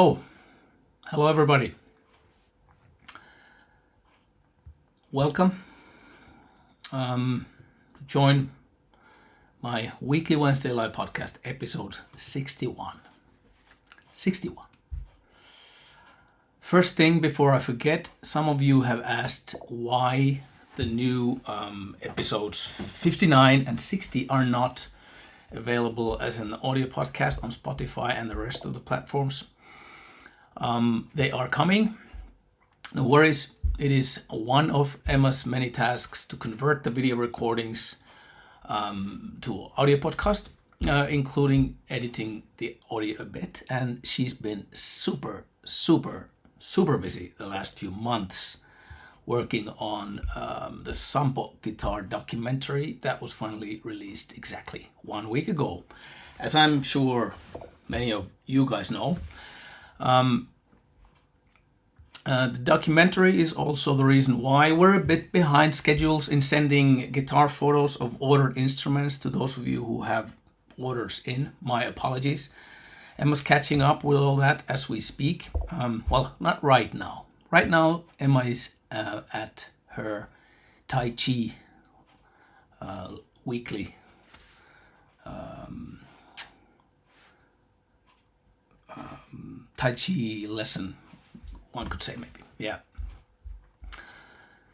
Hello. Hello, everybody. Welcome. Join my weekly Wednesday live podcast, episode 61. 61. First thing before I forget, some of you have asked why the new episodes 59 and 60 are not available as an audio podcast on Spotify and the rest of the platforms. They are coming. No worries. It is one of Emma's many tasks to convert the video recordings to audio podcast, including editing the audio a bit. And she's been super busy the last few months working on the Sampo guitar documentary that was finally released exactly 1 week ago. As I'm sure many of you guys know, the documentary is also the reason why we're a bit behind schedules in sending guitar photos of ordered instruments to those of you who have orders in. My apologies. Emma's catching up with all that as we speak. Well, not right now. Right now, Emma is at her Tai Chi weekly Tai Chi lesson, one could say maybe. Yeah.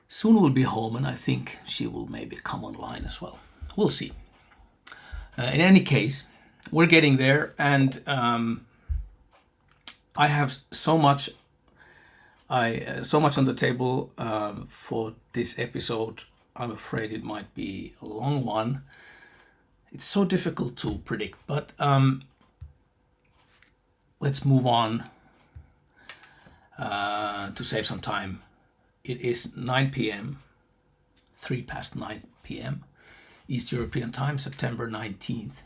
Soon we'll be home and I think she will maybe come online as well. We'll see. In any case, we're getting there, and I have so much on the table for this episode. I'm afraid it might be a long one. It's so difficult to predict, but let's move on to save some time. It is 9 p.m., 3 past 9 p.m. East European time, September 19th.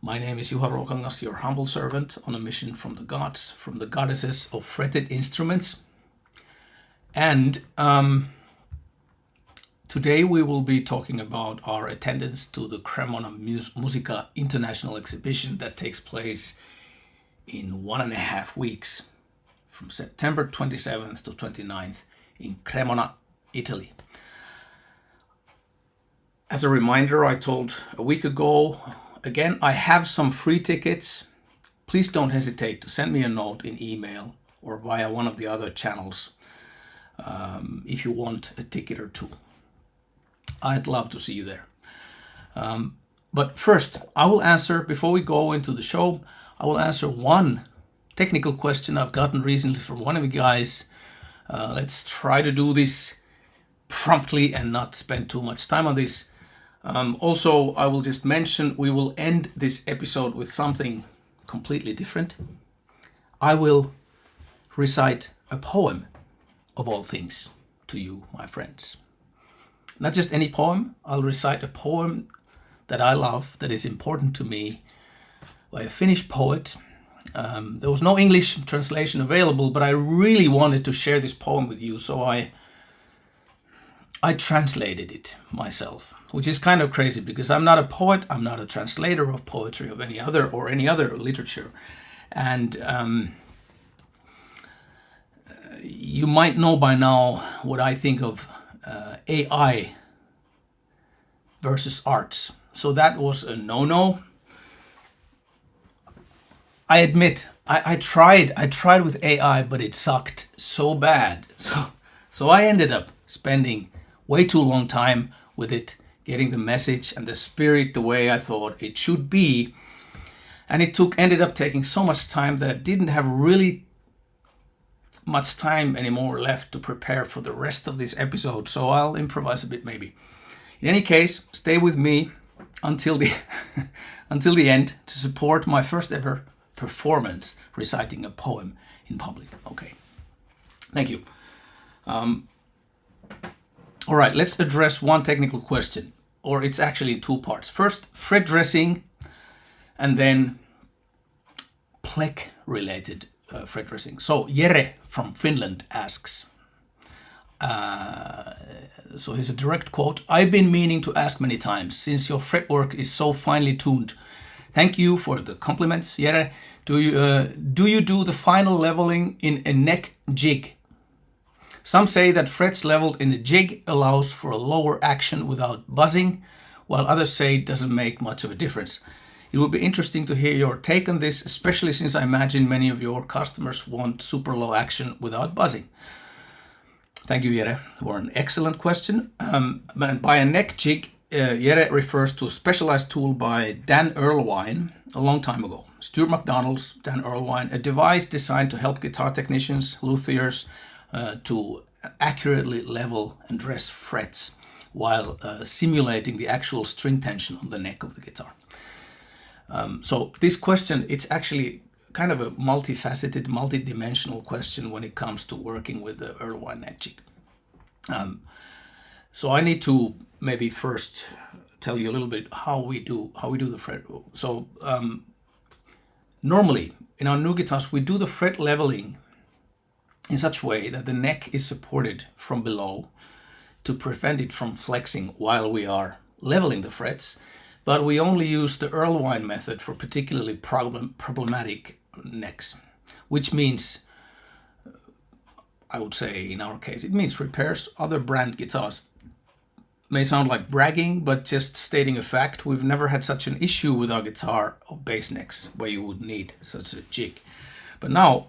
My name is Juha Ruokangas, your humble servant on a mission from the gods, from the goddesses of fretted instruments. And today we will be talking about our attendance to the Cremona Musica international exhibition that takes place in 1.5 weeks, from September 27th to 29th in Cremona, Italy. As a reminder, I told a week ago, again, I have some free tickets. Please don't hesitate to send me a note in email or via one of the other channels if you want a ticket or two. I'd love to see you there. But first, I will answer, before we go into the show, I will answer one technical question I've gotten recently from one of you guys. Let's try to do this promptly and not spend too much time on this. Also, I will just mention we will end this episode with something completely different. I will recite a poem, of all things, to you, my friends. Not just any poem, I'll recite a poem that I love, that is important to me, by a Finnish poet. There was no English translation available, but I really wanted to share this poem with you, so I translated it myself, which is kind of crazy because I'm not a poet, I'm not a translator of poetry of any other literature. And you might know by now what I think of AI versus arts. So that was a no-no. I admit, I tried with AI, but it sucked so bad. So I ended up spending way too long time with it, getting the message and the spirit the way I thought it should be. And it ended up taking so much time that I didn't have really much time anymore left to prepare for the rest of this episode. So I'll improvise a bit maybe. In any case, stay with me until the until the end to support my first ever performance reciting a poem in public. Okay, thank you. All right, let's address one technical question, or it's actually in two parts. First, fret dressing, and then plec related fret dressing. So Jere from Finland asks, so here's a direct quote: I've been meaning to ask many times, since your fretwork is so finely tuned, Thank you for the compliments, Jere. Do you do the final leveling in a neck jig? Some say that frets leveled in the jig allows for a lower action without buzzing, while others say it doesn't make much of a difference. It would be interesting to hear your take on this, especially since I imagine many of your customers want super low action without buzzing. Thank you, Jere, for an excellent question. By a neck jig, Jere refers to a specialized tool by Dan Erlewine a long time ago. Stuart McDonald's Dan Erlewine, a device designed to help guitar technicians, luthiers, to accurately level and dress frets while simulating the actual string tension on the neck of the guitar. So this question, it's actually kind of a multifaceted, multidimensional question when it comes to working with the Erlewine neck jig. So I need to maybe first tell you a little bit how we do the fret. So normally in our new guitars we do the fret leveling in such a way that the neck is supported from below to prevent it from flexing while we are leveling the frets. But we only use the Erlewine method for particularly problematic necks, which means, I would say in our case, it means repairs. Other brand guitars may sound like bragging, but just stating a fact, we've never had such an issue with our guitar of bass necks where you would need such a jig. But now,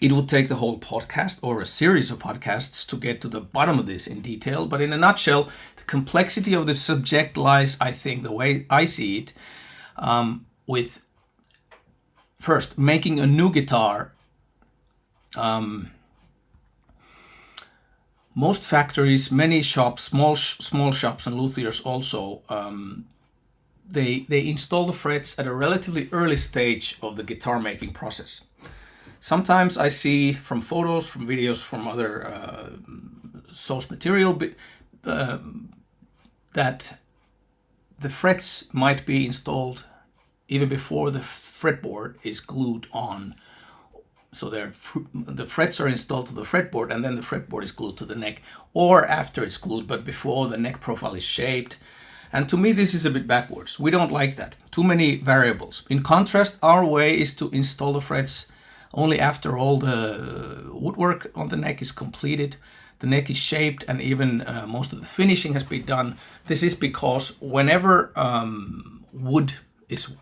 it would take the whole podcast or a series of podcasts to get to the bottom of this in detail. But in a nutshell, the complexity of the subject lies, I think, the way I see it, with first making a new guitar. Most factories, many shops, small shops and luthiers also, they install the frets at a relatively early stage of the guitar making process. Sometimes I see from photos, from videos, from other source material that the frets might be installed even before the fretboard is glued on. So the frets are installed to the fretboard and then the fretboard is glued to the neck, or after it's glued but before the neck profile is shaped. And to me this is a bit backwards. We don't like that. Too many variables. In contrast, our way is to install the frets only after all the woodwork on the neck is completed, the neck is shaped, and even most of the finishing has been done. This is because whenever wood is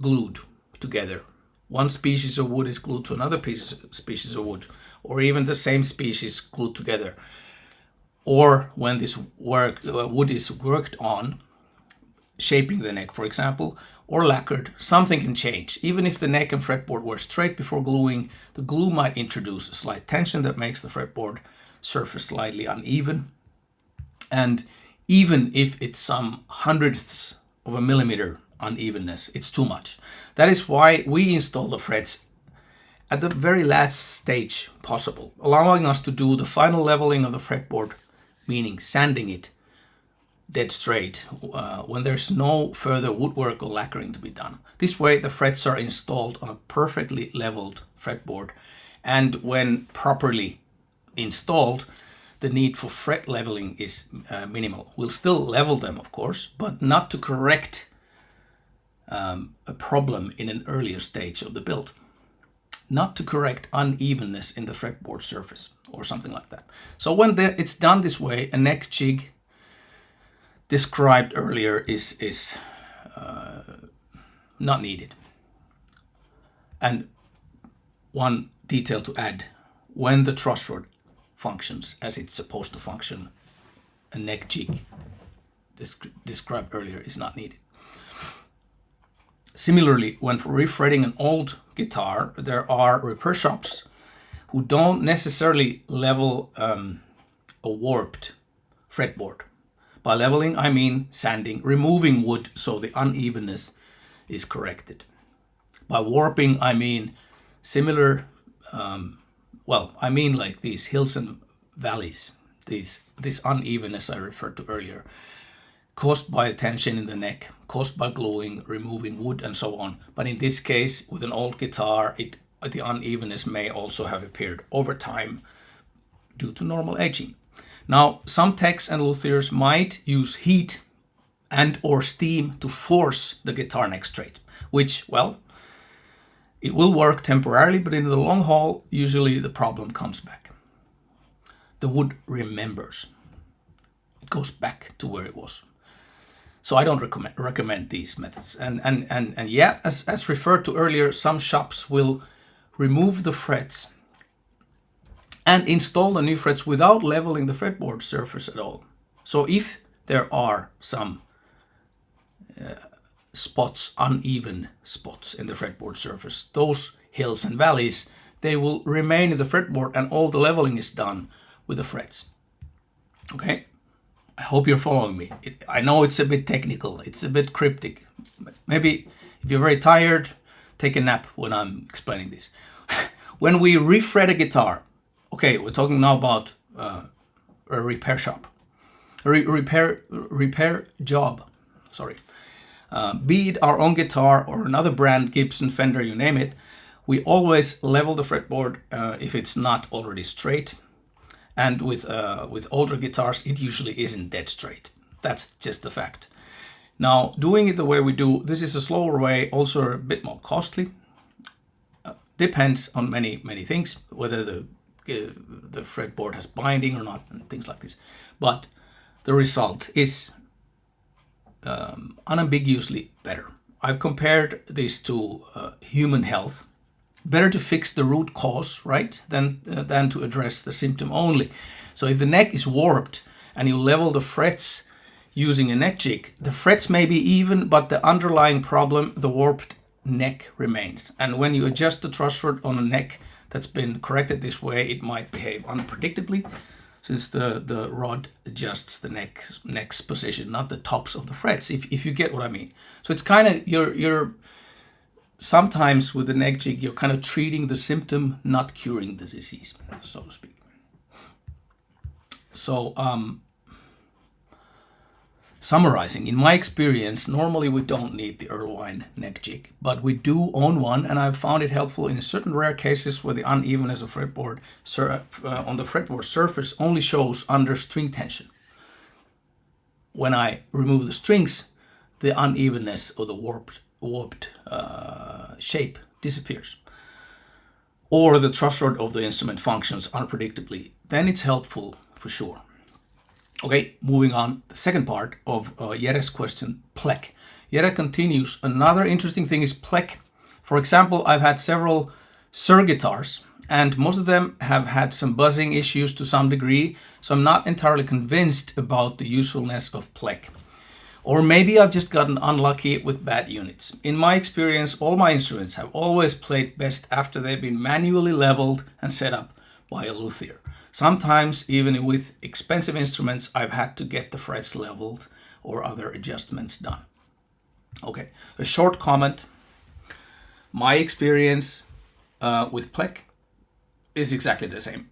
glued together, one species of wood is glued to another species of wood, or even the same species glued together, or when this wood is worked on, shaping the neck, for example, or lacquered, something can change. Even if the neck and fretboard were straight before gluing, the glue might introduce a slight tension that makes the fretboard surface slightly uneven. And even if it's some hundredths of a millimeter unevenness, it's too much. That is why we install the frets at the very last stage possible, allowing us to do the final leveling of the fretboard, meaning sanding it dead straight when there's no further woodwork or lacquering to be done. This way the frets are installed on a perfectly leveled fretboard, and when properly installed the need for fret leveling is minimal. We'll still level them, of course, but not to correct a problem in an earlier stage of the build. Not to correct unevenness in the fretboard surface or something like that. So when it's done this way, a neck jig described earlier is not needed. And one detail to add, when the truss rod functions as it's supposed to function, a neck jig described earlier is not needed. Similarly, when refretting an old guitar, there are repair shops who don't necessarily level a warped fretboard. By leveling, I mean sanding, removing wood so the unevenness is corrected. By warping, I mean similar, I mean like these hills and valleys, this unevenness I referred to earlier, caused by tension in the neck, caused by gluing, removing wood, and so on. But in this case, with an old guitar, the unevenness may also have appeared over time due to normal aging. Now, some techs and luthiers might use heat and or steam to force the guitar neck straight, which, well, it will work temporarily, but in the long haul, usually the problem comes back. The wood remembers. It goes back to where it was. So I don't recommend these methods. And yeah, as referred to earlier, some shops will remove the frets and install the new frets without leveling the fretboard surface at all. So if there are some spots, uneven spots in the fretboard surface, those hills and valleys, they will remain in the fretboard and all the leveling is done with the frets. Okay, I hope you're following me. I know it's a bit technical, it's a bit cryptic. Maybe if you're very tired, take a nap when I'm explaining this. When we refret a guitar, okay, we're talking now about a repair shop, repair job, sorry. Be it our own guitar or another brand, Gibson, Fender, you name it, we always level the fretboard if it's not already straight. And with older guitars, it usually isn't dead straight. That's just the fact. Now, doing it the way we do, this is a slower way, also a bit more costly. Depends on many things, whether the fretboard has binding or not, and things like this. But the result is unambiguously better. I've compared this to human health. Better to fix the root cause, right, than to address the symptom only. So if the neck is warped and you level the frets using a neck jig, the frets may be even, but the underlying problem, the warped neck, remains. And when you adjust the truss rod on a neck that's been corrected this way, it might behave unpredictably, since the rod adjusts the neck's position, not the tops of the frets, if you get what I mean. So it's kind of, you're sometimes with the neck jig, you're kind of treating the symptom, not curing the disease, so to speak. So, summarizing, in my experience, normally we don't need the Irvine neck jig, but we do own one, and I've found it helpful in certain rare cases where the unevenness of fretboard on the fretboard surface only shows under string tension. When I remove the strings, the unevenness or the warped shape disappears, or the truss rod of the instrument functions unpredictably. Then it's helpful for sure. Okay, moving on, the second part of Jere's question, plek. Jere continues, another interesting thing is plek. For example, I've had several Sir guitars, and most of them have had some buzzing issues to some degree, so I'm not entirely convinced about the usefulness of plek. Or maybe I've just gotten unlucky with bad units. In my experience, all my instruments have always played best after they've been manually leveled and set up by a luthier. Sometimes, even with expensive instruments, I've had to get the frets leveled or other adjustments done. Okay, a short comment. My experience with plek is exactly the same.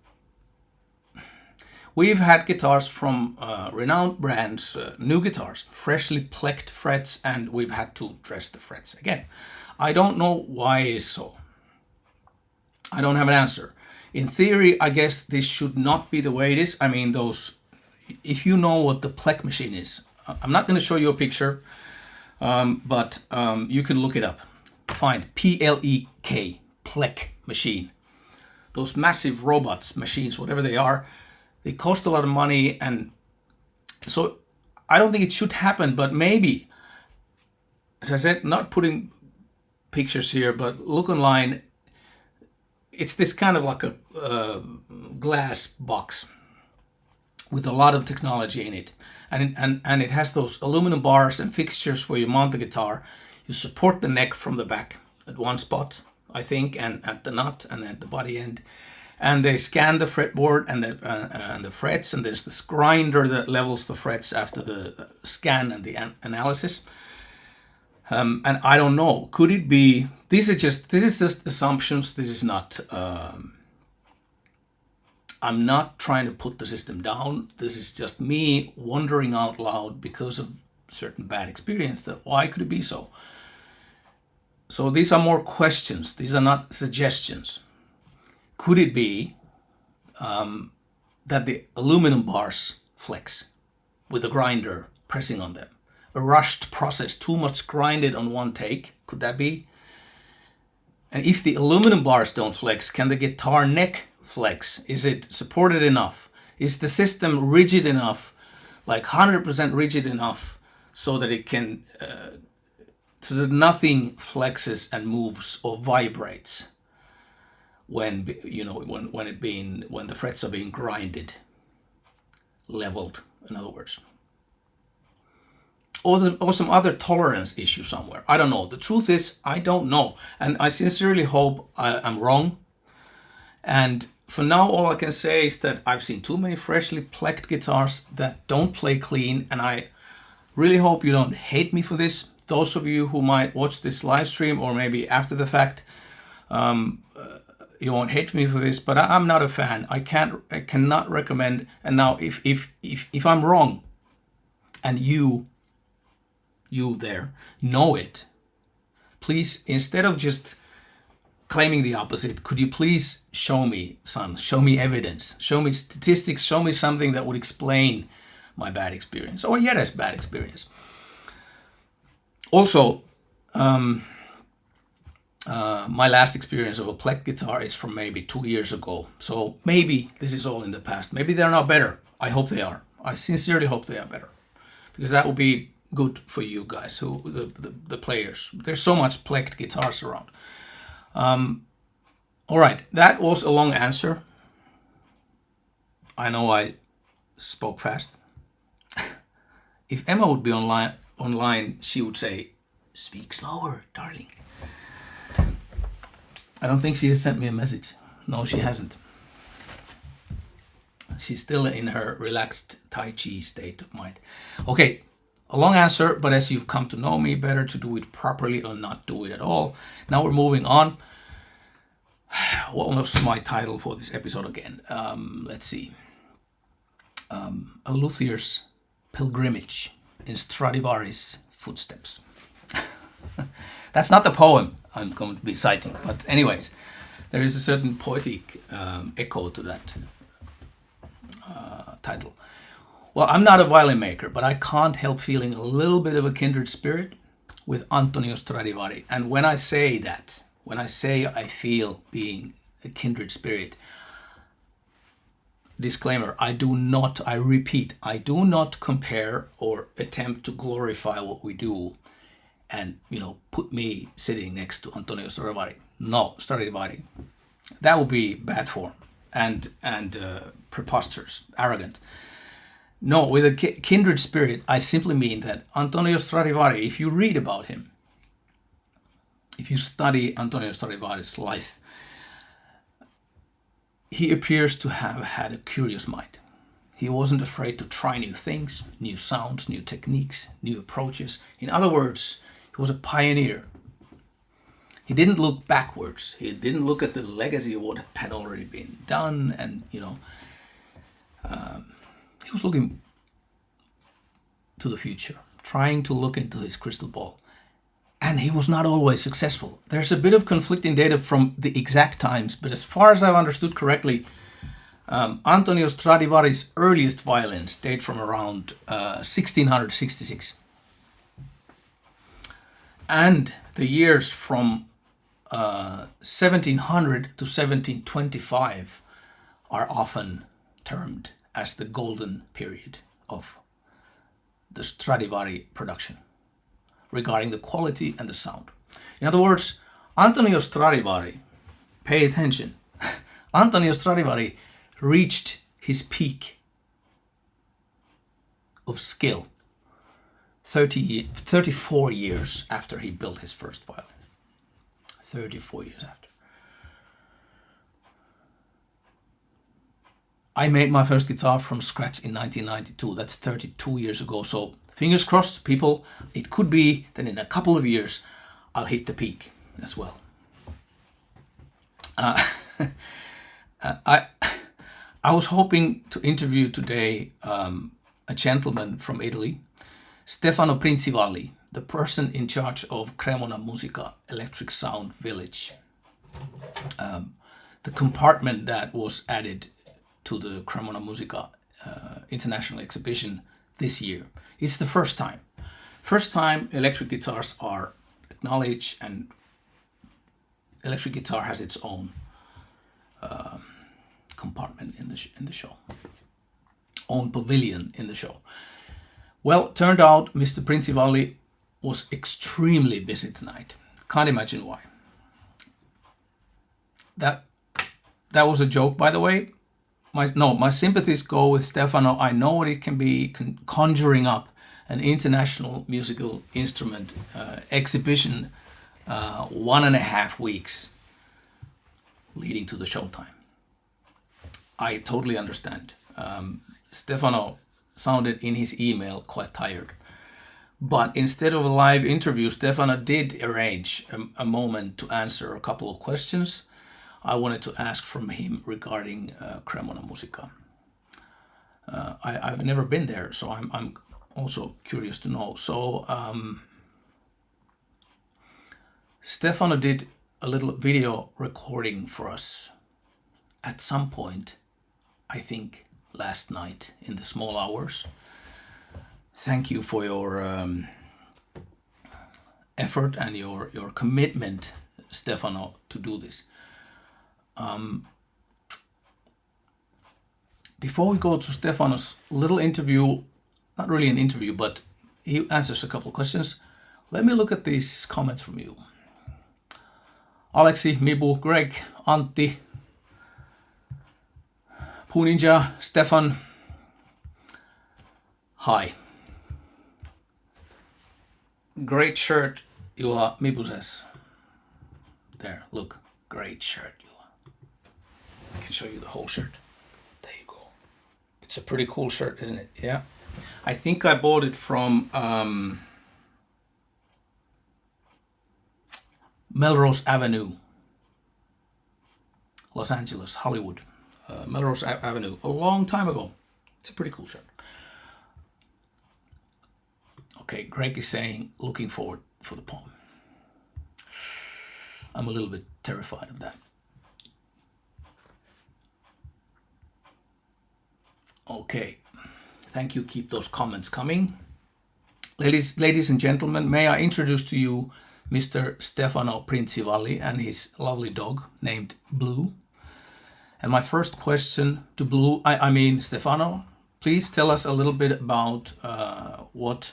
We've had guitars from renowned brands, new guitars, freshly plecked frets, and we've had to dress the frets again. I don't know why it is so. I don't have an answer. In theory, I guess this should not be the way it is. I mean, if you know what the pleck machine is, I'm not going to show you a picture, but you can look it up. Find P-L-E-K, pleck machine. Those massive robots, machines, whatever they are, they cost a lot of money, and so I don't think it should happen, but maybe, as I said, not putting pictures here, but look online. It's this kind of like a glass box with a lot of technology in it, and it has those aluminum bars and fixtures where you mount the guitar. You support the neck from the back at one spot, I think, and at the nut and at the body end. And they scan the fretboard and the frets, and there's this grinder that levels the frets after the scan and the analysis. And I don't know, could it be, this is just assumptions, this is not, I'm not trying to put the system down, this is just me wondering out loud because of certain bad experience, that why could it be so? So these are more questions, these are not suggestions. Could it be that the aluminum bars flex with the grinder pressing on them? a rushed process, too much grinded on one take. Could that be? And if the aluminum bars don't flex, can the guitar neck flex? Is it supported enough? Is the system rigid enough, like 100% rigid enough, so that it can, so that nothing flexes and moves or vibrates when when the frets are being grinded, leveled, in other words, or some other tolerance issue somewhere. I don't know. The truth is, I don't know, and I sincerely hope I'm wrong. And for now, all I can say is that I've seen too many freshly plecked guitars that don't play clean, and I really hope you don't hate me for this. Those of you who might watch this live stream or maybe after the fact, you won't hate me for this, but I'm not a fan. I cannot recommend. And now, if I'm wrong, and you there know it, please, instead of just claiming the opposite, could you please show me evidence, show me statistics, show me something that would explain my bad experience or Jere's bad experience. Also, my last experience of a pleck guitar is from maybe 2 years ago. So maybe this is all in the past. Maybe they're not better. I hope they are. I sincerely hope they are better, because that would be good for you guys, the players. There's so much plecked guitars around. All right, that was a long answer. I know I spoke fast. If Emma would be online, she would say, "Speak slower, darling." I don't think she has sent me a message. No, she hasn't. She's still in her relaxed Tai Chi state of mind. Okay, a long answer, but as you've come to know me, better to do it properly or not do it at all. Now we're moving on. What was my title for this episode again? Let's see. A Luthier's Pilgrimage in Stradivari's Footsteps. That's not the poem I'm going to be citing, but anyways, there is a certain poetic echo to that title. Well, I'm not a violin maker, but I can't help feeling a little bit of a kindred spirit with Antonio Stradivari. And when I say that, when I say I feel being a kindred spirit, disclaimer, I repeat, I do not compare or attempt to glorify what we do and, put me sitting next to Antonio Stradivari. No, Stradivari. That would be bad form and preposterous, arrogant. No, with a kindred spirit, I simply mean that Antonio Stradivari, if you read about him, if you study Antonio Stradivari's life, he appears to have had a curious mind. He wasn't afraid to try new things, new sounds, new techniques, new approaches. In other words, he was a pioneer. He didn't look backwards. He didn't look at the legacy of what had already been done, and he was looking to the future, trying to look into his crystal ball. And he was not always successful. There's a bit of conflicting data from the exact times, but as far as I've understood correctly, Antonio Stradivari's earliest violins date from around 1666. And the years from 1700 to 1725 are often termed as the golden period of the Stradivari production regarding the quality and the sound. In other words, Antonio Stradivari, pay attention, Antonio Stradivari reached his peak of skill 34 years after he built his first violin. 34 years after. I made my first guitar from scratch in 1992. That's 32 years ago. So fingers crossed, people. It could be that in a couple of years, I'll hit the peak as well. I was hoping to interview today a gentleman from Italy, Stefano Princivalli, the person in charge of Cremona Musica Electric Sound Village, the compartment that was added to the Cremona Musica International Exhibition this year. It's the first First time electric guitars are acknowledged, and electric guitar has its own compartment in the show, own pavilion in the show. Well, turned out Mr. Princivalli was extremely busy tonight. Can't imagine why. That was a joke, by the way. My sympathies go with Stefano. I know what it can be conjuring up an international musical instrument exhibition 1.5 weeks leading to the showtime. I totally understand. Stefano sounded in his email quite tired. But instead of a live interview, Stefano did arrange a moment to answer a couple of questions I wanted to ask from him regarding Cremona Musica. I've never been there, so I'm also curious to know. So Stefano did a little video recording for us at some point, I think last night in the small hours. Thank you for your effort and your commitment, Stefano, to do this. Before we go to Stefano's little interview, not really an interview, but he answers a couple of questions, let me look at these comments from you. Alexi, Mibu, Greg, Antti, Puninja, Stefan. Hi. Great shirt, Juha, Mibu says. There, look, great shirt, Juha. I can show you the whole shirt. There you go. It's a pretty cool shirt, isn't it? Yeah. I think I bought it from Melrose Avenue, Los Angeles, Hollywood. Melrose Avenue, a long time ago. It's a pretty cool shirt. Okay, Greg is saying, looking forward for the poem. I'm a little bit terrified of that. Okay, thank you. Keep those comments coming. Ladies and gentlemen, may I introduce to you Mr. Stefano Princivalli and his lovely dog named Blue. And my first question to Blue, I mean Stefano, please tell us a little bit about what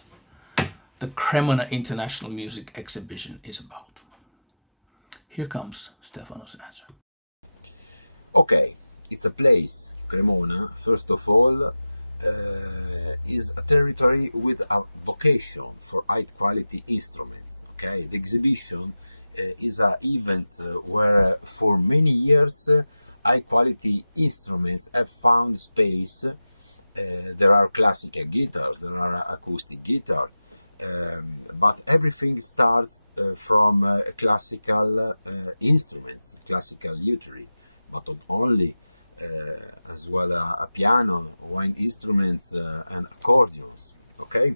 the Cremona International Music Exhibition is about. Here comes Stefano's answer. Okay, it's a place, Cremona, first of all, is a territory with a vocation for high-quality instruments. Okay, the exhibition is an event where for many years high-quality instruments have found space. There are classical guitars, there are acoustic guitars, but everything starts from classical instruments, classical luthier, but not only, as well a piano, wind instruments and accordions. Okay,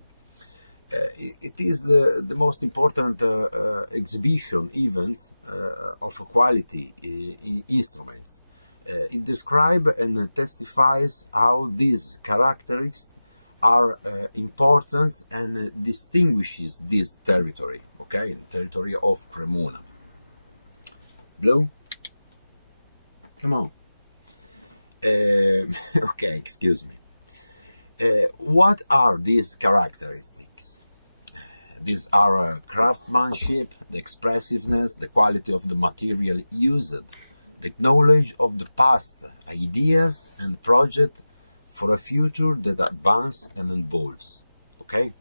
it is the most important exhibition events of quality instruments. It describes and testifies how these characteristics are important and distinguishes this territory, okay, territory of Cremona. Blue? Come on. Okay, excuse me. What are these characteristics? These are craftsmanship, the expressiveness, the quality of the material used, the knowledge of the past, ideas and projects for a future that advances and evolves. Okay.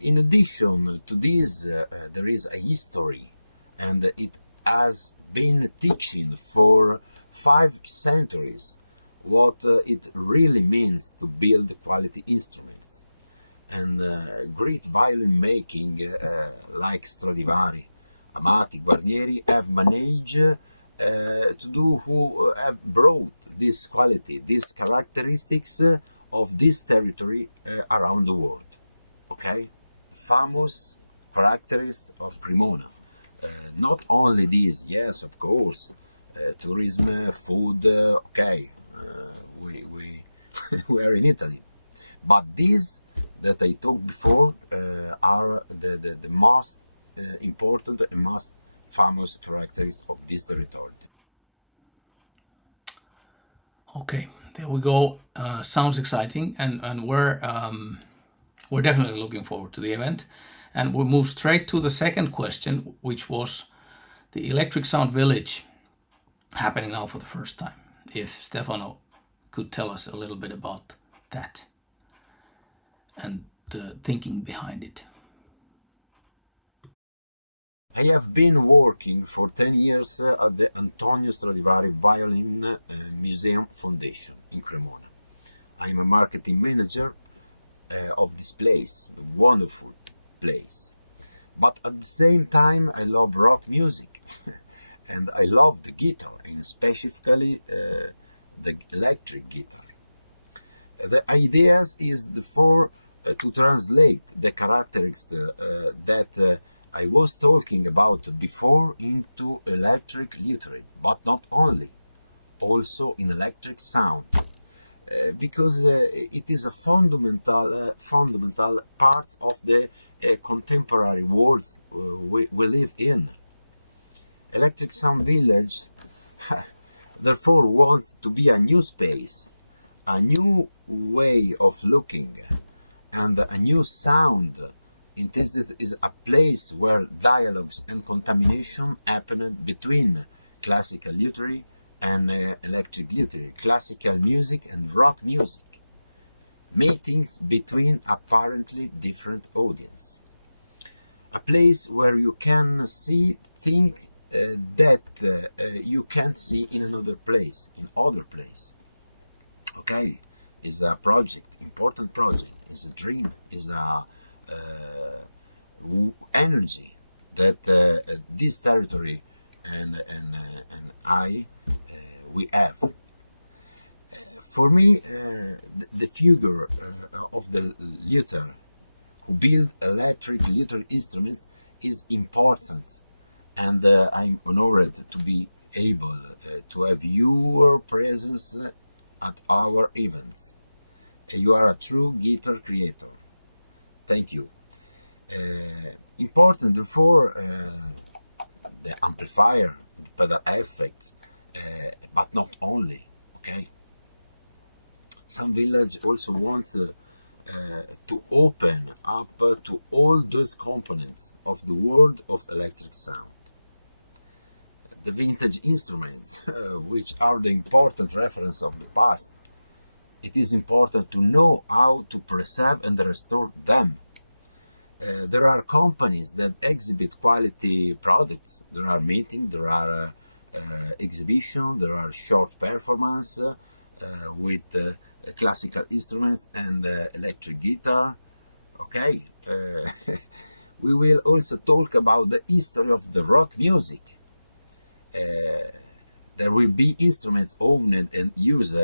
In addition to this, there is a history, and it has been teaching for 5 centuries what it really means to build quality instruments. And great violin making like Stradivari, Amati, Guarneri have managed to do who have brought this quality, these characteristics of this territory around the world. Okay, the famous characteristics of Cremona. Not only these, yes, of course, tourism, food. Okay, we we are in Italy, but this that I talked before are the most important and most famous characteristics of this territory. Okay, there we go. Sounds exciting, and we're definitely looking forward to the event. And we'll move straight to the second question, which was the Electric Sound Village happening now for the first time. If Stefano could tell us a little bit about that and the thinking behind it. I have been working for 10 years at the Antonio Stradivari Violin Museum Foundation in Cremona. I am a marketing manager of this place, a wonderful place. But at the same time, I love rock music and I love the guitar, and specifically the electric guitar. The idea is to translate the characteristics that I was talking about before into electric luthier, but not only, also in electric sound, because it is a fundamental part of the contemporary world we live in. Electric Sound Village, therefore, wants to be a new space, a new way of looking, and a new sound. Intended is a place where dialogues and contamination happen between classical luthier and electric luthier, classical music and rock music, meetings between apparently different audience. A place where you can see things that you can't see in another place, in other place. Okay, is a project, important project, is a dream, is a energy that this territory and I we have. For me, the figure of the luthier who build electric luthier instruments is important, and I'm honored to be able to have your presence at our events. You are a true guitar creator. Thank you. Important for the amplifier, the pedal effect, but not only. Okay. Some village also wants to open up to all those components of the world of electric sound. The vintage instruments, which are the important reference of the past, it is important to know how to preserve and restore them. There are companies that exhibit quality products. There are meetings, there are exhibitions, there are short performance with classical instruments and electric guitar. Okay, we will also talk about the history of the rock music. There will be instruments owned and used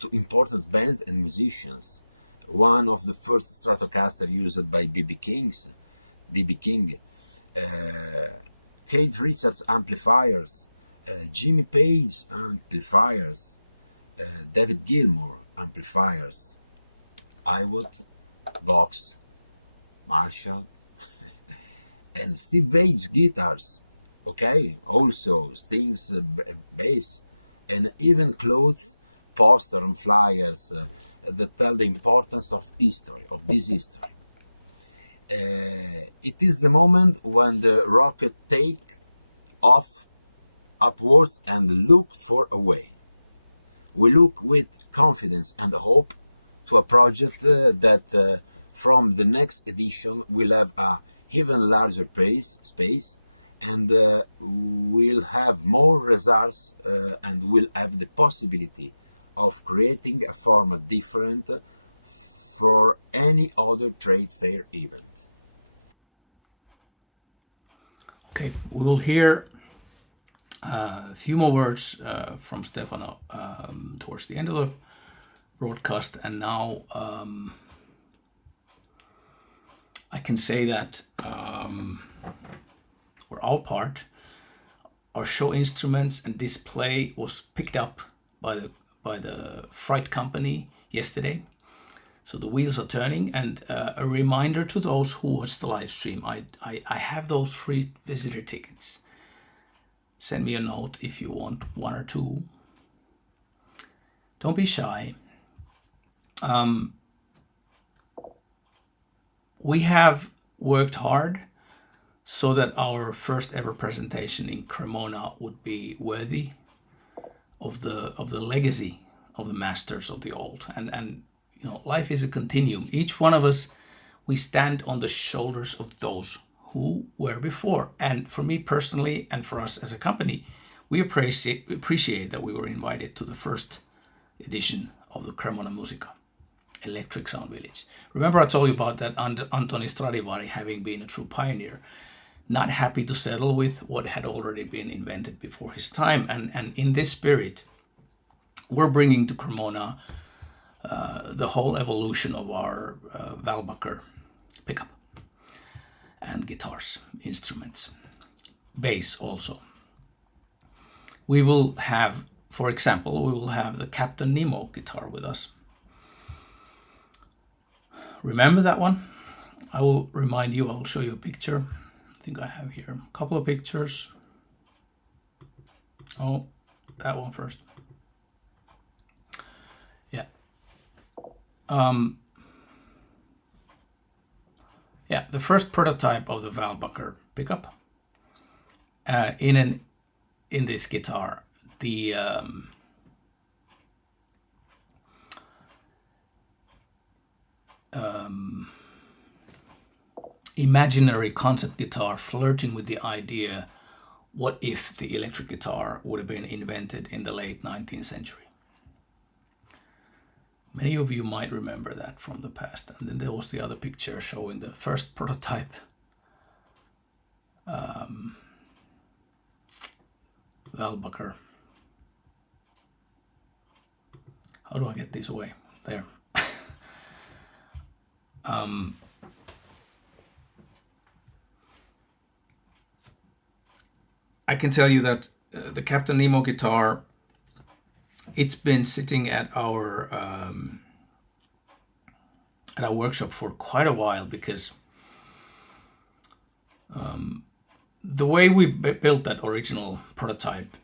to important bands and musicians. One of the first Stratocaster used by B.B. King, Keith Richards amplifiers, Jimmy Page amplifiers, David Gilmour amplifiers, Iwood, Vox, Marshall, and Steve Vaug's guitars. Okay, also Sting's bass, and even clothes, poster and flyers that tell the importance of history, of this history. It is the moment when the rocket take off upwards and look for a way. We look with confidence and hope to a project that from the next edition will have a even larger space, and will have more results and will have the possibility of creating a format different for any other trade fair event. Okay, we will hear a few more words from Stefano towards the end of the broadcast, and now I can say that for our part, our show instruments and display was picked up by the freight company yesterday. So the wheels are turning, and a reminder to those who watch the live stream, I have those free visitor tickets. Send me a note if you want one or two. Don't be shy. We have worked hard so that our first ever presentation in Cremona would be worthy of the legacy of the masters of the old. And you know, life is a continuum. Each one of us, we stand on the shoulders of those who were before. And for me personally, and for us as a company, we appreciate that we were invited to the first edition of the Cremona Musica, Electric Sound Village. Remember I told you about that Antoni Stradivari having been a true pioneer, not happy to settle with what had already been invented before his time. And in this spirit, we're bringing to Cremona the whole evolution of our Walbacher pickup and guitars, instruments, bass also. We will have, for example, we will have the Captain Nemo guitar with us. Remember that one? I will remind you, I will show you a picture. I think I have here a couple of pictures. Oh, that one first. Yeah. Yeah, the first prototype of the Walbacher pickup in this guitar, the imaginary concept guitar flirting with the idea, what if the electric guitar would have been invented in the late 19th century? Many of you might remember that from the past. And then there was the other picture showing the first prototype Walbacher. How do I get these away? There. I can tell you that the Captain Nemo guitar, it's been sitting at our workshop for quite a while, because the way we built that original prototype,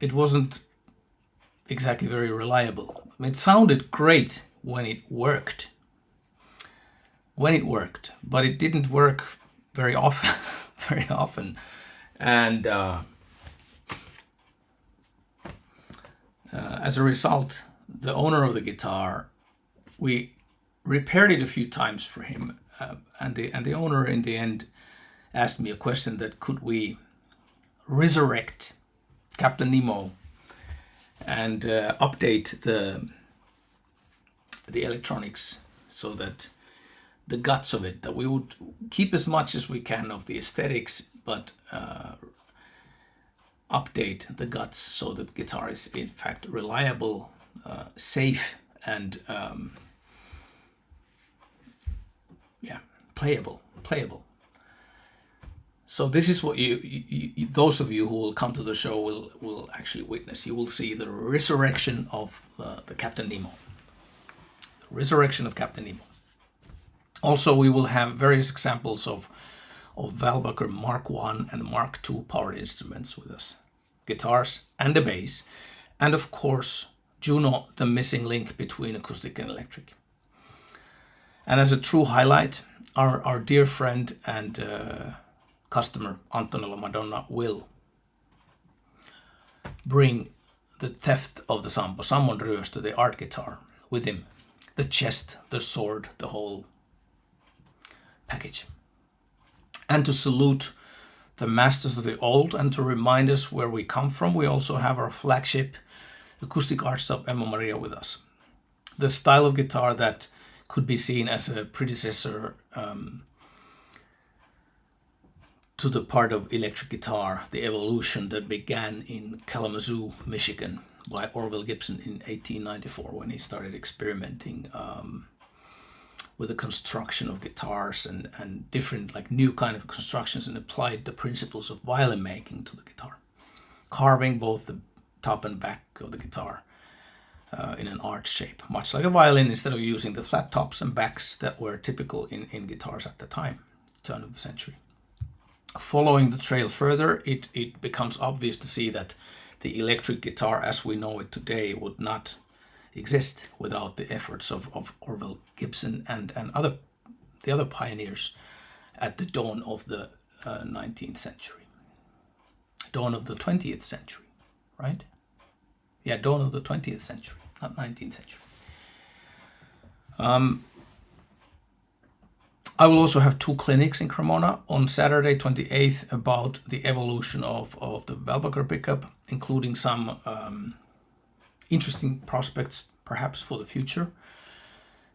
it wasn't exactly very reliable. I mean, it sounded great when it worked. But it didn't work very often. And as a result, the owner of the guitar, we repaired it a few times for him, and the owner in the end asked me a question: that could we resurrect Captain Nemo and update the electronics so that the guts of it, that we would keep as much as we can of the aesthetics, but update the guts so that guitar is in fact reliable, safe, and playable. So this is what you those of you who will come to the show will actually witness. You will see the resurrection of the Captain Nemo. The resurrection of Captain Nemo. Also, we will have various examples of Walbacher Mark I and Mark II powered instruments with us. Guitars and a bass. And of course, Juno, the missing link between acoustic and electric. And as a true highlight, our dear friend and customer, Antonella Madonna, will bring the theft of the Sampo, Sammon Ryöstö, the art guitar, with him. The chest, the sword, the whole package. And to salute the masters of the old and to remind us where we come from, we also have our flagship acoustic art stop Emma Maria with us. The style of guitar that could be seen as a predecessor to the part of electric guitar, the evolution that began in Kalamazoo, Michigan by Orville Gibson in 1894 when he started experimenting with the construction of guitars and different like new kind of constructions, and applied the principles of violin making to the guitar, carving both the top and back of the guitar in an arch shape, much like a violin, instead of using the flat tops and backs that were typical in guitars at the time, turn of the century. Following the trail further, it becomes obvious to see that the electric guitar as we know it today would not exist without the efforts of Orville Gibson and the other pioneers at the dawn of the 19th century. Dawn of the 20th century, right? Yeah, dawn of the 20th century, not 19th century. I will also have 2 clinics in Cremona on Saturday 28th about the evolution of the Wellbacher pickup, including some interesting prospects perhaps for the future,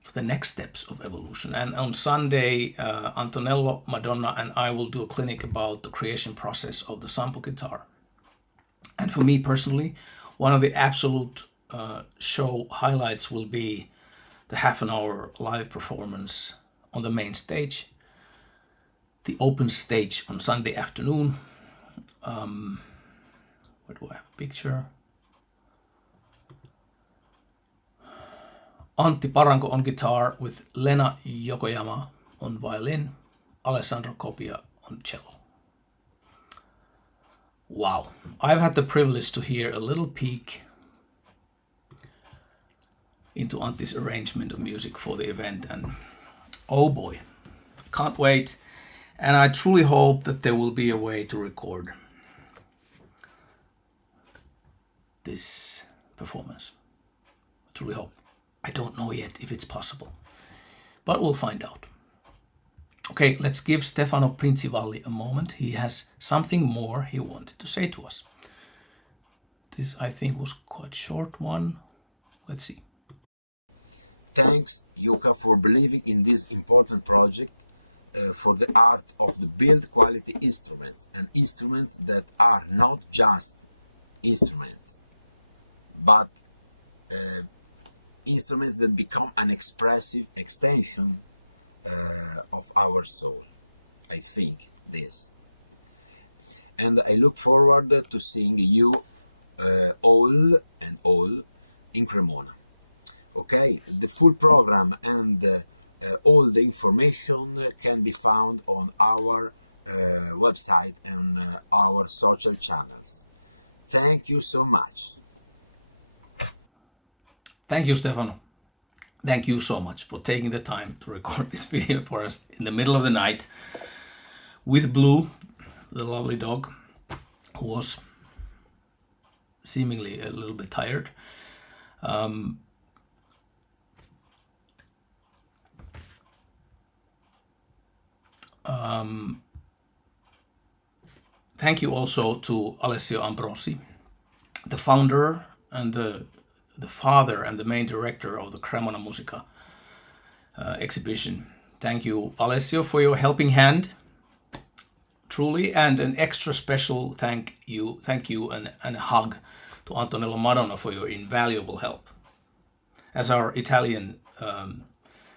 for the next steps of evolution. And on Sunday, Antonello, Madonna, and I will do a clinic about the creation process of the sample guitar. And for me personally, one of the absolute show highlights will be the half-an-hour live performance on the main stage, the open stage on Sunday afternoon. Where do I have a picture? Antti Paranko on guitar with Lena Yokoyama on violin, Alessandro Copia on cello. Wow, I've had the privilege to hear a little peek into Antti's arrangement of music for the event, and oh boy, can't wait. And I truly hope that there will be a way to record this performance. I truly hope. I don't know yet if it's possible, but we'll find out. Okay, let's give Stefano Princivalli a moment. He has something more he wanted to say to us. This, I think, was quite short one. Let's see. Thanks, Juha, for believing in this important project for the art of the build quality instruments, and instruments that are not just instruments, but instruments that become an expressive extension of our soul. I think this. And I look forward to seeing you all in Cremona. Okay, the full program and all the information can be found on our website and our social channels. Thank you so much. Thank you, Stefano. Thank you so much for taking the time to record this video for us in the middle of the night with Blue, the lovely dog, who was seemingly a little bit tired. Thank you also to Alessio Ambrosi, the founder and the father and the main director of the Cremona Musica exhibition. Thank you, Alessio, for your helping hand, truly, and an extra special thank you and a hug to Antonello Madonna for your invaluable help as our Italian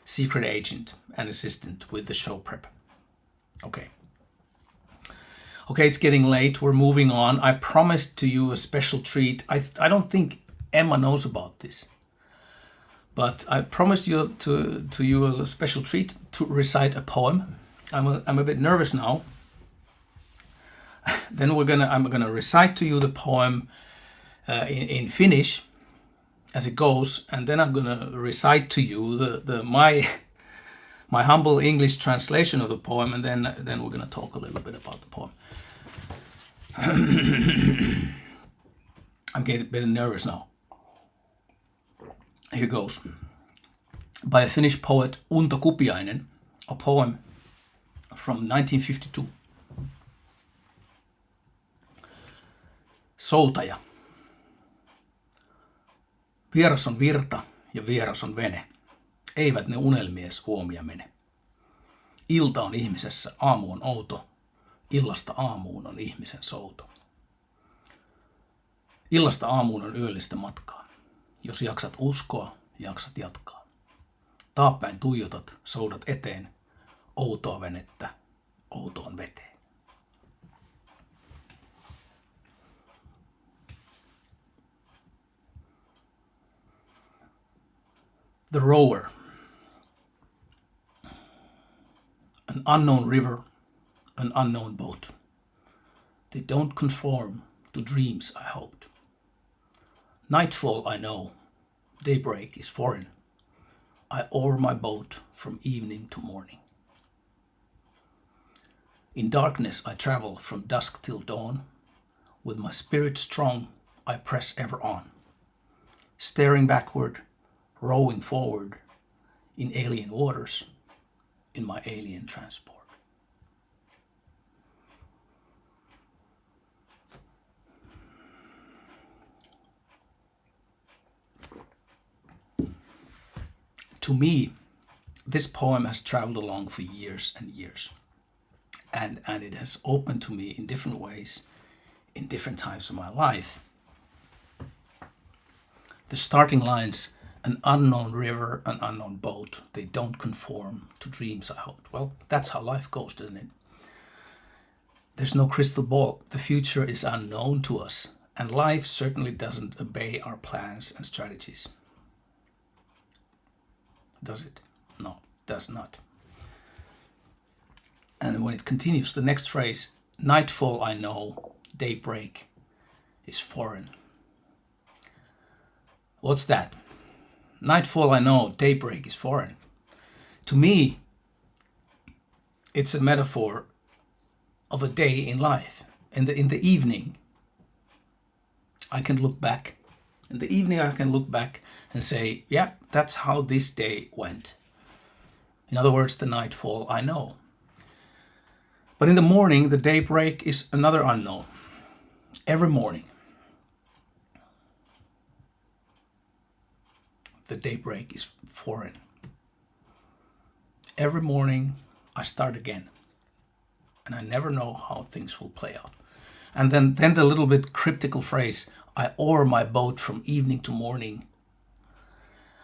secret agent and assistant with the show prep. Okay, it's getting late. We're moving on. I promised to you a special treat. I don't think Emma knows about this, but I promised you to you a special treat to recite a poem. I'm a bit nervous now. Then I'm gonna recite to you the poem in Finnish as it goes, and then I'm gonna recite to you my humble English translation of the poem, and then we're gonna talk a little bit about the poem. I'm getting a bit nervous now. Here goes. By a Finnish poet, Unto Kupiainen, a poem from 1952. Soutaja. Vieras on virta ja vieras on vene. Eivät ne unelmies huomia mene. Ilta on ihmisessä, aamu on outo. Illasta aamuun on ihmisen souto. Illasta aamuun on yöllistä matkaa. Jos jaksat uskoa, jaksat jatkaa. Taappäin tuijotat, soudat eteen. Outoa venettä, outoon veteen. The rower. An unknown river, an unknown boat. They don't conform to dreams I hoped. Nightfall I know, daybreak is foreign. I oar my boat from evening to morning. In darkness I travel from dusk till dawn. With my spirit strong I press ever on. Staring backward, rowing forward, in alien waters, in my alien transport. To me, this poem has traveled along for years and years. And it has opened to me in different ways, in different times of my life. The starting lines, an unknown river, an unknown boat, they don't conform to dreams I hoped. Well, that's how life goes, doesn't it? There's no crystal ball. The future is unknown to us, and life certainly doesn't obey our plans and strategies. Does it? No, it does not. And when it continues, the next phrase, nightfall I know, daybreak is foreign. What's that? Nightfall I know, daybreak is foreign. To me, it's a metaphor of a day in life. In the evening, I can look back. In the evening, I can look back and say, yeah, that's how this day went. In other words, the nightfall I know. But in the morning, the daybreak is another unknown. Every morning, the daybreak is foreign. Every morning, I start again. And I never know how things will play out. And then the little bit cryptical phrase, I oar my boat from evening to morning.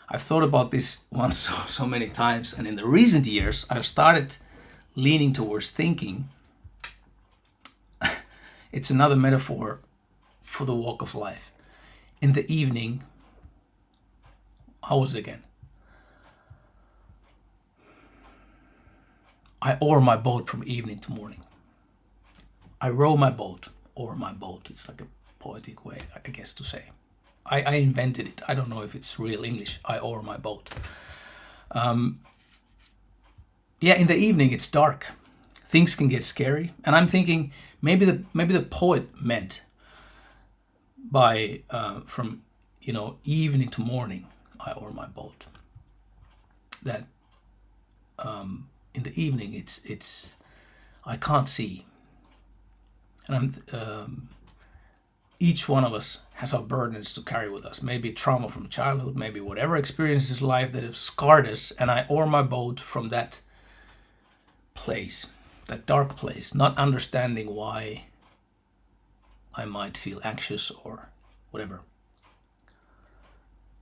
I've thought about this one so many times, and in the recent years, I've started leaning towards thinking it's another metaphor for the walk of life. In the evening, how was it again? I oar my boat from evening to morning. I row my boat, oar my boat. It's like a poetic way, I guess, to say. I invented it. I don't know if it's real English. I oar my boat. Yeah, in the evening it's dark. Things can get scary, and I'm thinking maybe the poet meant by from evening to morning I oar my boat. That in the evening it's I can't see, and each one of us has our burdens to carry with us. Maybe trauma from childhood, maybe whatever experiences in life that have scarred us, and I oar my boat from that place, that dark place, not understanding why I might feel anxious or whatever.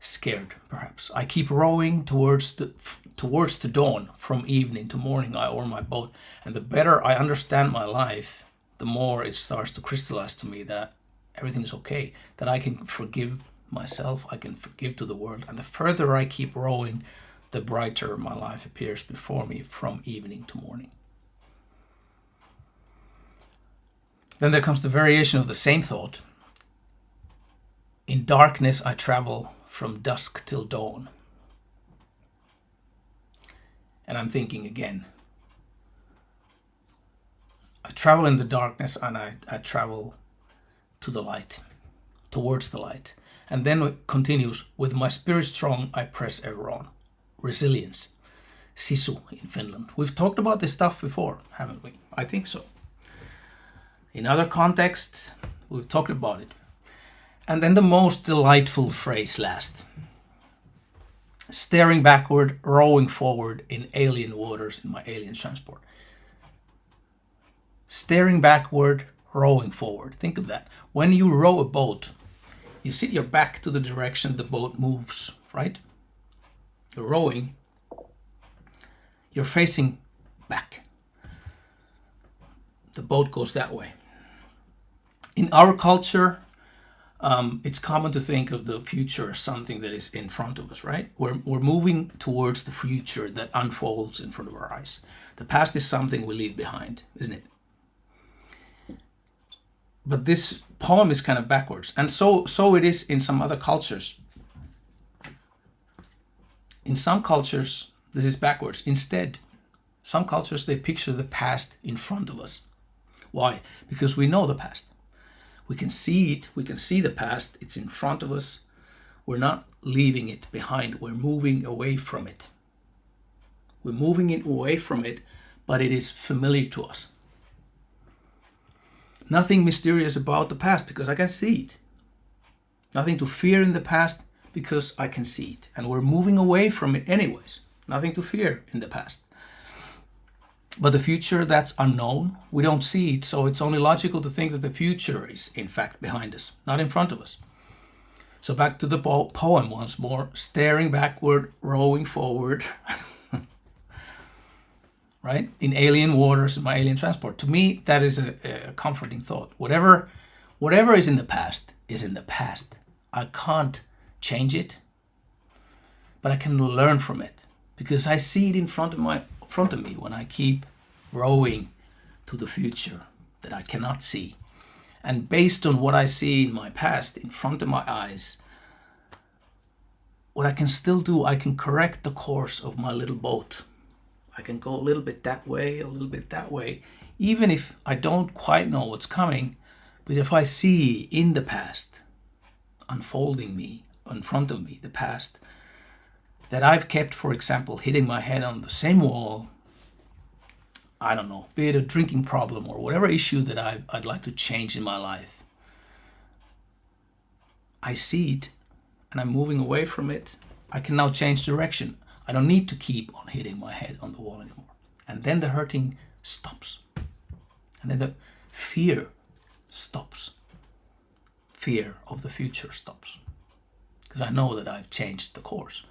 Scared, perhaps. I keep rowing towards the dawn. From evening to morning I oar my boat. And the better I understand my life, the more it starts to crystallize to me that everything is okay, that I can forgive myself, I can forgive to the world. And the further I keep rowing, the brighter my life appears before me from evening to morning. Then there comes the variation of the same thought. In darkness I travel from dusk till dawn. And I'm thinking again, I travel in the darkness and I travel to the light, towards the light. And then it continues, with my spirit strong, I press ever on. Resilience. Sisu in Finland. We've talked about this stuff before, haven't we? I think so. In other contexts, we've talked about it. And then the most delightful phrase last. Staring backward, rowing forward in alien waters in my alien transport. Staring backward, rowing forward. Think of that. When you row a boat, you sit your back to the direction the boat moves, right? You're rowing, you're facing back. The boat goes that way. In our culture, It's common to think of the future as something that is in front of us, right? We're moving towards the future that unfolds in front of our eyes. The past is something we leave behind, isn't it? But this poem is kind of backwards. And so it is in some other cultures. In some cultures, this is backwards. Instead, some cultures, they picture the past in front of us. Why? Because we know the past. We can see it. We can see the past. It's in front of us. We're not leaving it behind. We're moving away from it. We're moving it away from it, but it is familiar to us. Nothing mysterious about the past because I can see it. Nothing to fear in the past because I can see it. And we're moving away from it anyways. Nothing to fear in the past. But the future, that's unknown. We don't see it, so it's only logical to think that the future is in fact behind us, not in front of us. So back to the poem once more, staring backward, rowing forward. Right? In alien waters, in my alien transport. To me, that is a comforting thought. Whatever is in the past is in the past. I can't change it, but I can learn from it because I see it in front of me when I keep rowing to the future that I cannot see. And based on what I see in my past, in front of my eyes, what I can still do, I can correct the course of my little boat. I can go a little bit that way, a little bit that way, even if I don't quite know what's coming. But if I see in the past, unfolding me, in front of me, the past, that I've kept, for example, hitting my head on the same wall, I don't know, be it a drinking problem or whatever issue that I'd like to change in my life. I see it and I'm moving away from it. I can now change direction. I don't need to keep on hitting my head on the wall anymore. And then the hurting stops. And then the fear stops. Fear of the future stops. Because I know that I've changed the course.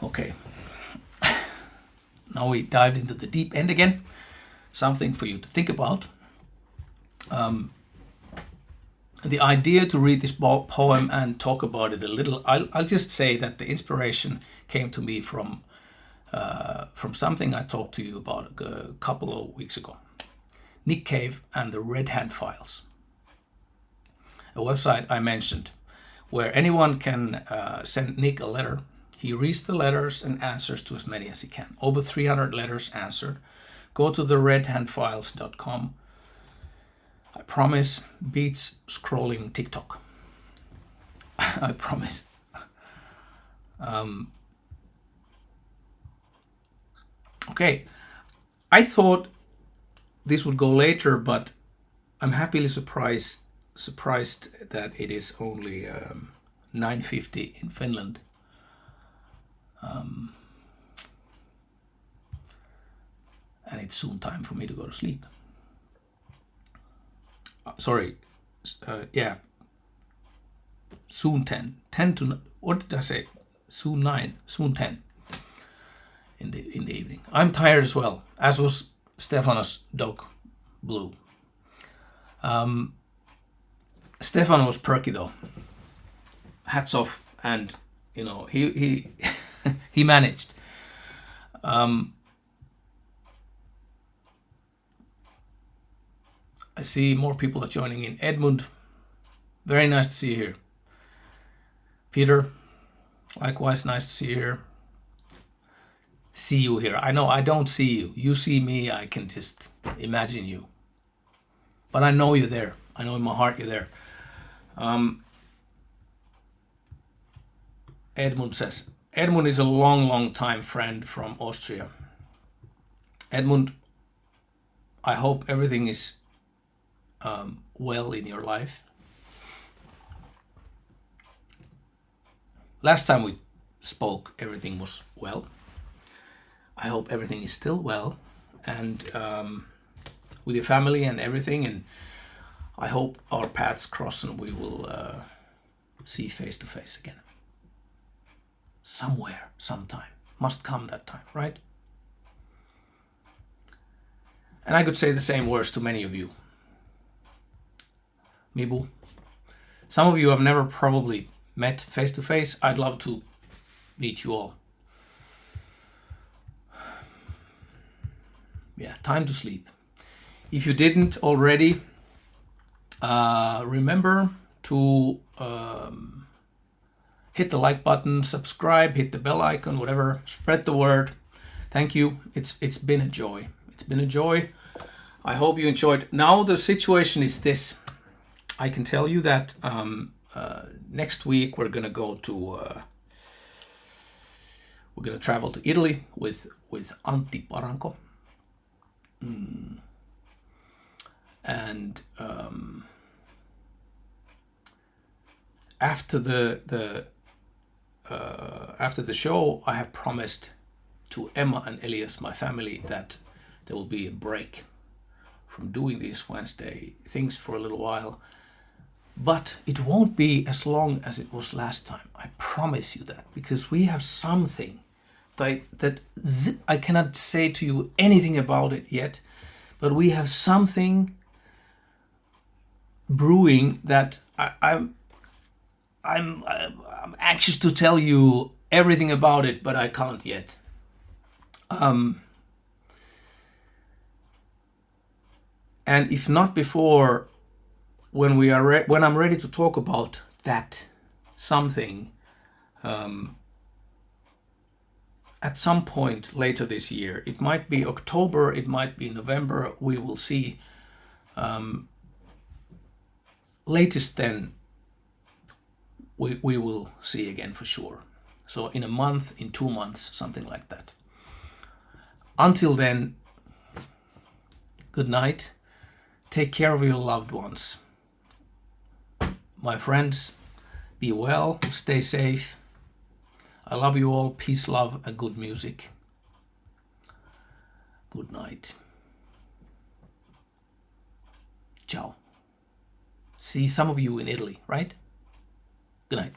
Okay. Now we dived into the deep end again. Something for you to think about. The idea to read this poem and talk about it a little, I'll just say that the inspiration came to me from something I talked to you about a couple of weeks ago. Nick Cave and the Red Hand Files, a website I mentioned where anyone can send Nick a letter. He reads the letters and answers to as many as he can. Over 300 letters answered. Go to the redhandfiles.com. I promise, beats scrolling TikTok. I promise. Okay, I thought this would go later, but I'm happily surprised that it is only 9:50 in Finland. And it's soon time for me to go to sleep. Soon 10 to, what did I say? Soon 9, soon 10 in the evening. I'm tired as well, as was Stefanos dog Blue. Stefano was perky though. Hats off, and you know he he managed. I see more people are joining in. Edmund, very nice to see you here. Peter, likewise nice to see you here. See you here. I know I don't see you. You see me, I can just imagine you. But I know you're there. I know in my heart you're there. Edmund says, Edmund is a long time friend from Austria. Edmund, I hope everything is well in your life. Last time we spoke, everything was well. I hope everything is still well, and with your family and everything, and I hope our paths cross and we will see face to face again. Somewhere, sometime. Must come that time, right? And I could say the same words to many of you. Mibu, Some of you have never probably met face to face. I'd love to meet you all. Yeah, time to sleep. If you didn't already, remember to hit the like button, subscribe, hit the bell icon, whatever. Spread the word. Thank you. It's been a joy. It's been a joy. I hope you enjoyed. Now the situation is this. I can tell you that next week we're gonna go to we're gonna travel to Italy with Antti Paranko. And after the show, I have promised to Emma and Elias, my family, that there will be a break from doing these Wednesday things for a little while. But it won't be as long as it was last time. I promise you that, because we have something that I cannot say to you anything about it yet, but we have something brewing that I'm anxious to tell you everything about it, but I can't yet. And if not before, when I'm ready to talk about that something, at some point later this year, it might be October, it might be November, we will see. Latest then, we will see again for sure. So in a month, in 2 months, something like that. Until then, good night. Take care of your loved ones. My friends, be well, stay safe. I love you all. Peace, love, and good music. Good night. Ciao. See some of you in Italy, right? Good night.